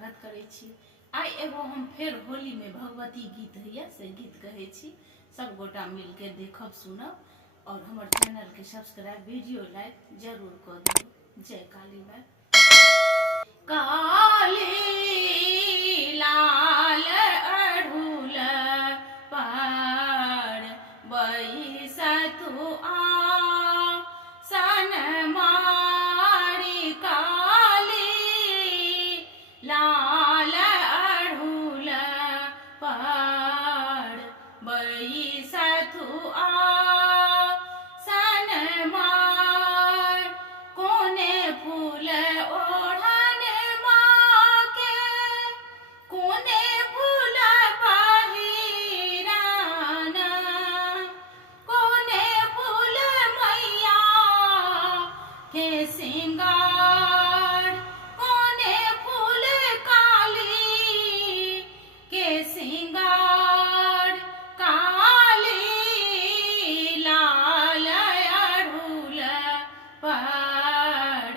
स्वागत करै छी। आई एगो हम फेर होली में भगवती गीत है से गीत कहै छी, सब गोटा मिल के देखब सुनब और हमर चैनल के सब्सक्राइब वीडियो लाइक जरूर कर दियो। जय काली माई। काली लाल अढ़ूल पार बैसतु आसन मारी, काली लाल अढ़ूल पार बैसतु आसन मार, कोने फूल ओढ़न माँ के, कोने फूल पहिराना, कोने फूल मैया के सिंगार, कोने फूल काली के सिंगार, काली लाल अढ़ूल पार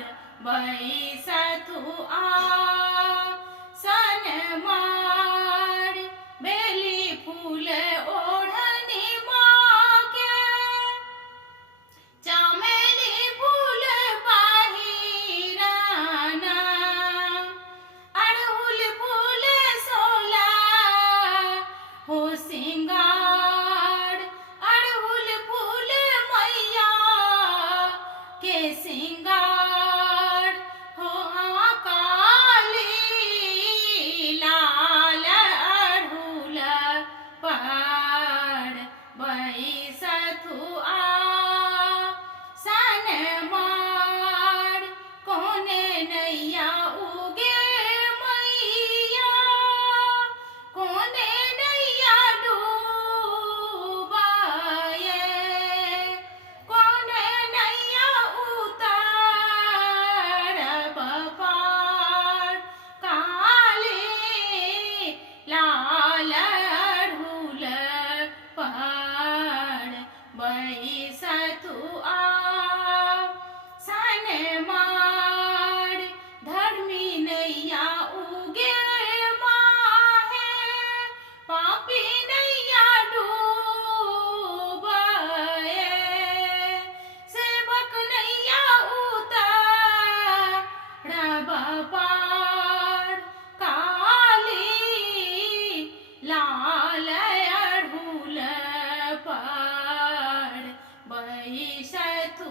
बैसतु आसन मार, बेली फूल ओढ़नी माँ के, चमेली फूल पहिराना, अड़हुल फूल सोला हो सिंगार, अड़हुल फूल मैया के सिंगार हो, काली लाल अढ़ूल पार बैसतु आसन मार, कोने नैया उगे मैया, कोने नैया डूबाए, कोने नैया उतारब पार, काली लाल अढ़ूल पार बैसतु आसन मार, धर्मी नैया उगे माहे, पापी नैया डूबाए, सेवक नैया उतारब पार, काली लाल अढ़ूल पार बैसतु